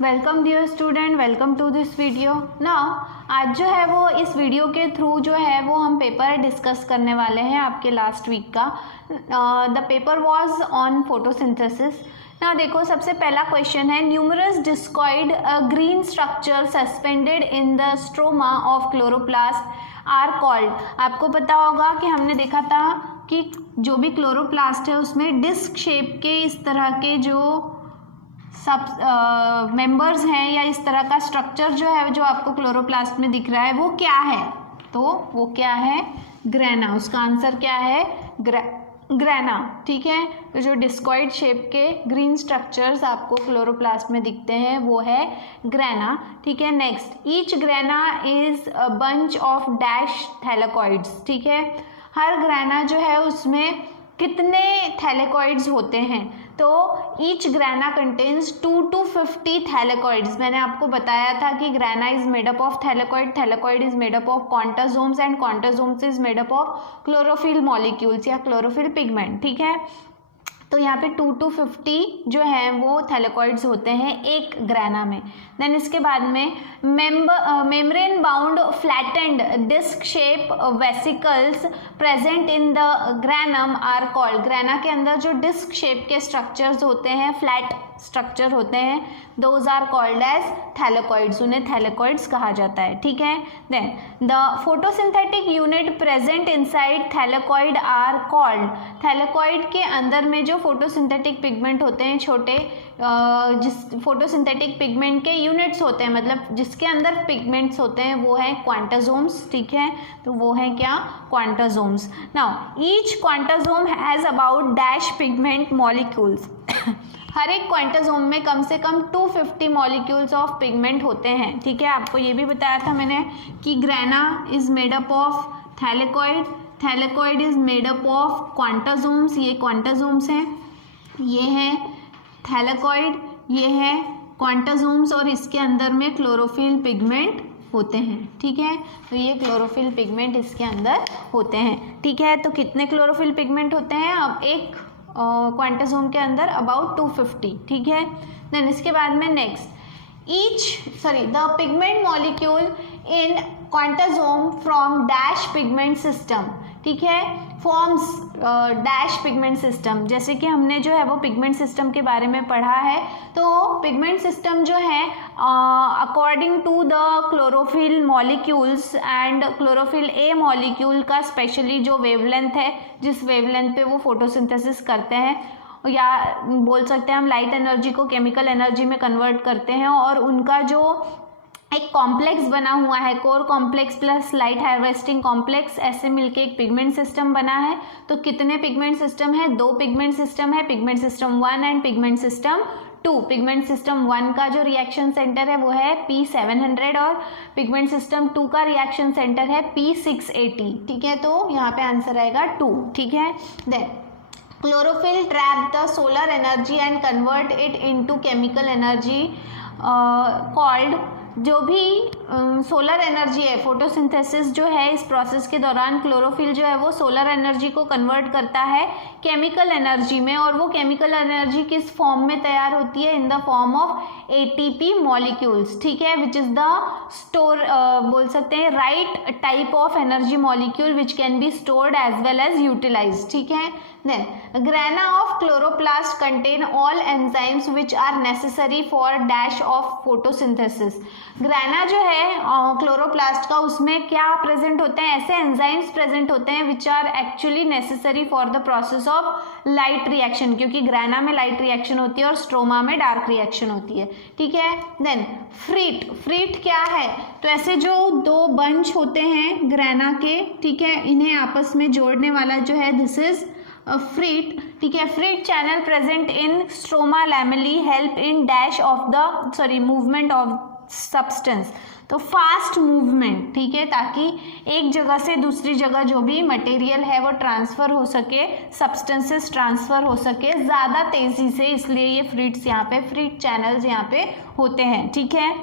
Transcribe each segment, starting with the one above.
Welcome dear student, welcome to this video. Now आज जो है वो इस वीडियो के थ्रू जो है वो हम पेपर डिस्कस करने वाले हैं आपके लास्ट वीक का। The paper was on photosynthesis. ना देखो, सबसे पहला क्वेश्चन है, numerous discoid green structure suspended in the stroma of chloroplast are called. आपको पता होगा कि हमने देखा था कि जो भी क्लोरोप्लास्ट है उसमें डिस्क शेप के इस तरह के जो सब मेंबर्स हैं या इस तरह का स्ट्रक्चर जो है जो आपको क्लोरोप्लास्ट में दिख रहा है वो क्या है, तो वो क्या है, ग्रेना। उसका आंसर क्या है, ग्रेना। ठीक है, तो जो डिस्कॉइड शेप के ग्रीन स्ट्रक्चर्स आपको क्लोरोप्लास्ट में दिखते हैं वो है ग्रेना। ठीक है, next, each grana is a bunch of dash थैलेकॉइड्स। ठीक है, हर ग्रेना जो है उसमें कितने थैलेकॉइड्स होते हैं, तो each grana contains 2 to 50 thylakoids. मैंने आपको बताया था कि grana is made up of thylakoid, thylakoid is made up of quantasomes and quantasomes is made up of chlorophyll molecules या क्लोरोफिल पिगमेंट। ठीक है, तो यहाँ पे 2 to 50 जो है वो थैलेकॉइड्स होते हैं एक ग्रेना में। देन इसके बाद में membrane bound flattened disc shape vesicles present in the granum are called. Grana के अंदर जो डिस्क शेप के स्ट्रक्चर्स होते हैं, फ्लैट स्ट्रक्चर होते हैं, those are called as thylakoids, उन्हें थैलेकॉइड्स कहा जाता है। ठीक है, then the photosynthetic unit present inside thylakoid are called. Thylakoid के अंदर में जो फोटोसिंथेटिक पिगमेंट होते हैं, छोटे जिस फोटोसिंथेटिक पिगमेंट के यूनिट्स होते हैं, मतलब जिसके अंदर पिगमेंट्स होते हैं, वो है क्वांटासोम्स। ठीक है, तो वो है क्या, quantasomes. Now each quantasome has about dash pigment molecules. हर एक क्वांटासोम में कम से कम 250 मॉलिक्यूल्स ऑफ पिगमेंट होते हैं। ठीक है, आपको ये भी बताया था मैंने कि grana is made up of thylakoid, thylakoid is made up of quantasomes, ये क्वांटासोम्स हैं, ये है थैलेकॉइड, ये है क्वांटासोम्स, और इसके अंदर में क्लोरोफिल पिगमेंट होते हैं। ठीक है, तो ये क्लोरोफिल पिगमेंट इसके अंदर होते हैं। ठीक है, तो कितने क्लोरोफिल पिगमेंट होते हैं, अब एक क्वांटासोम के अंदर अबाउट 250। ठीक है, देन इसके बाद में next, the pigment molecule in quantasome from dash pigment system. ठीक है, फॉर्म्स डैश पिगमेंट सिस्टम। जैसे कि हमने जो है वो पिगमेंट सिस्टम के बारे में पढ़ा है, तो पिगमेंट सिस्टम जो है according to the chlorophyll molecules and chlorophyll A molecule का स्पेशली जो वेवलेंथ है, जिस वेवलेंथ पे वो फोटोसिंथेसिस करते हैं, या बोल सकते हैं हम लाइट एनर्जी को केमिकल एनर्जी में कन्वर्ट करते हैं, और उनका जो एक कॉम्प्लेक्स बना हुआ है, core complex plus light harvesting complex, ऐसे मिलके एक पिगमेंट सिस्टम बना है। तो कितने पिगमेंट सिस्टम है, 2 पिगमेंट सिस्टम है, pigment system 1 and pigment system 2। Pigment system 1 का जो रिएक्शन सेंटर है वो है P700 और पिगमेंट सिस्टम 2 का रिएक्शन सेंटर है P680। ठीक है, तो यहाँ पे आंसर आएगा 2। ठीक है, then chlorophyll trap the solar energy and convert it into chemical energy called. जो भी सोलर एनर्जी है, फोटोसिंथेसिस जो है, इस प्रोसेस के दौरान क्लोरोफिल जो है वो सोलर एनर्जी को कन्वर्ट करता है केमिकल एनर्जी में, और वो केमिकल एनर्जी किस फॉर्म में तैयार होती है, in the form of ATP molecules. ठीक है, विच इज द स्टोर, बोल सकते हैं right type of energy molecule which can be stored as well as utilised. ठीक है, then grana of chloroplast contain all enzymes which are necessary for dash of photosynthesis. Grana जो है chloroplast का, उसमें क्या प्रेजेंट होते हैं, ऐसे एंजाइम्स प्रेजेंट होते हैं which are actually necessary for the process of light reaction, क्योंकि ग्रेना में लाइट रिएक्शन होती है और स्ट्रोमा में डार्क रिएक्शन होती है। ठीक है, देन फ्रीट। फ्रीट क्या है, तो ऐसे जो 2 बंच होते हैं ग्रेना के, ठीक है, इन्हें आपस में जोड़ने वाला जो है, दिस इज फ्रीट। ठीक है, fret channel present in stroma lamellae help in dash of the movement of substance. तो फास्ट मूवमेंट, ठीक है, ताकि एक जगह से दूसरी जगह जो भी मटेरियल है वो ट्रांसफ़र हो सके, सब्सटेंसेस ट्रांसफ़र हो सके ज़्यादा तेज़ी से, इसलिए ये फ्रीट्स यहाँ पे, फ्रीट चैनल्स यहाँ पे होते हैं। ठीक है,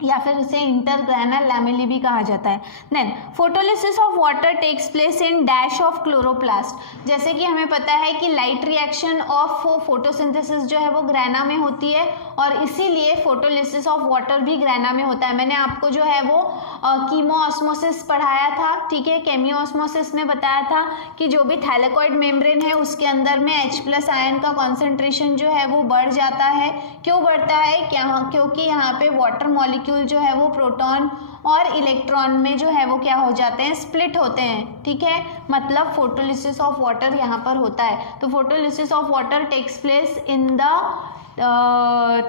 या फिर इसे इंटरग्रेनल लैमेली भी कहा जाता है। Then photolysis of water takes place in dash of chloroplast. जैसे कि हमें पता है कि लाइट रिएक्शन ऑफ फोटोसिंथेसिस जो है वो ग्रेना में होती है और इसीलिए फोटोलिसिस ऑफ वाटर भी ग्रेना में होता है। मैंने आपको जो है वो कीमोऑस्मोसिस पढ़ाया था, ठीक है, केमियोऑस्मोसिस में बताया था कि जो भी थैलेकॉइड मेम्ब्रेन है उसके अंदर में H+ आयन का कॉन्सेंट्रेशन जो है वो बढ़ जाता है। क्यों बढ़ता है? क्योंकि यहाँ पे वाटर मॉलिक्यूल जो है वो प्रोटॉन और इलेक्ट्रॉन में जो है वो क्या हो जाते हैं, स्प्लिट होते हैं, ठीक है, मतलब फोटोलिसिस ऑफ वाटर यहाँ पर होता है। तो photolysis of water takes place in the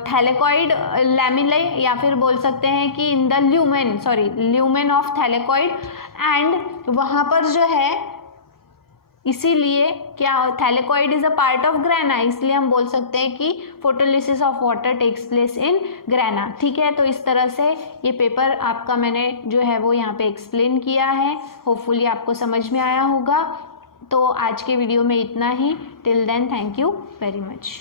thylakoid lamellae, या फिर बोल सकते हैं कि in the lumen of thylakoid, and वहाँ पर जो है इसीलिए क्या, thylakoid is a part of grana, इसलिए हम बोल सकते हैं कि photolysis of water takes place in grana, ठीक है। तो इस तरह से ये पेपर आपका मैंने जो है वो यहाँ पे एक्सप्लेन किया है, होपफुली आपको समझ में आया होगा। तो आज के वीडियो में इतना ही। Till then thank you very much.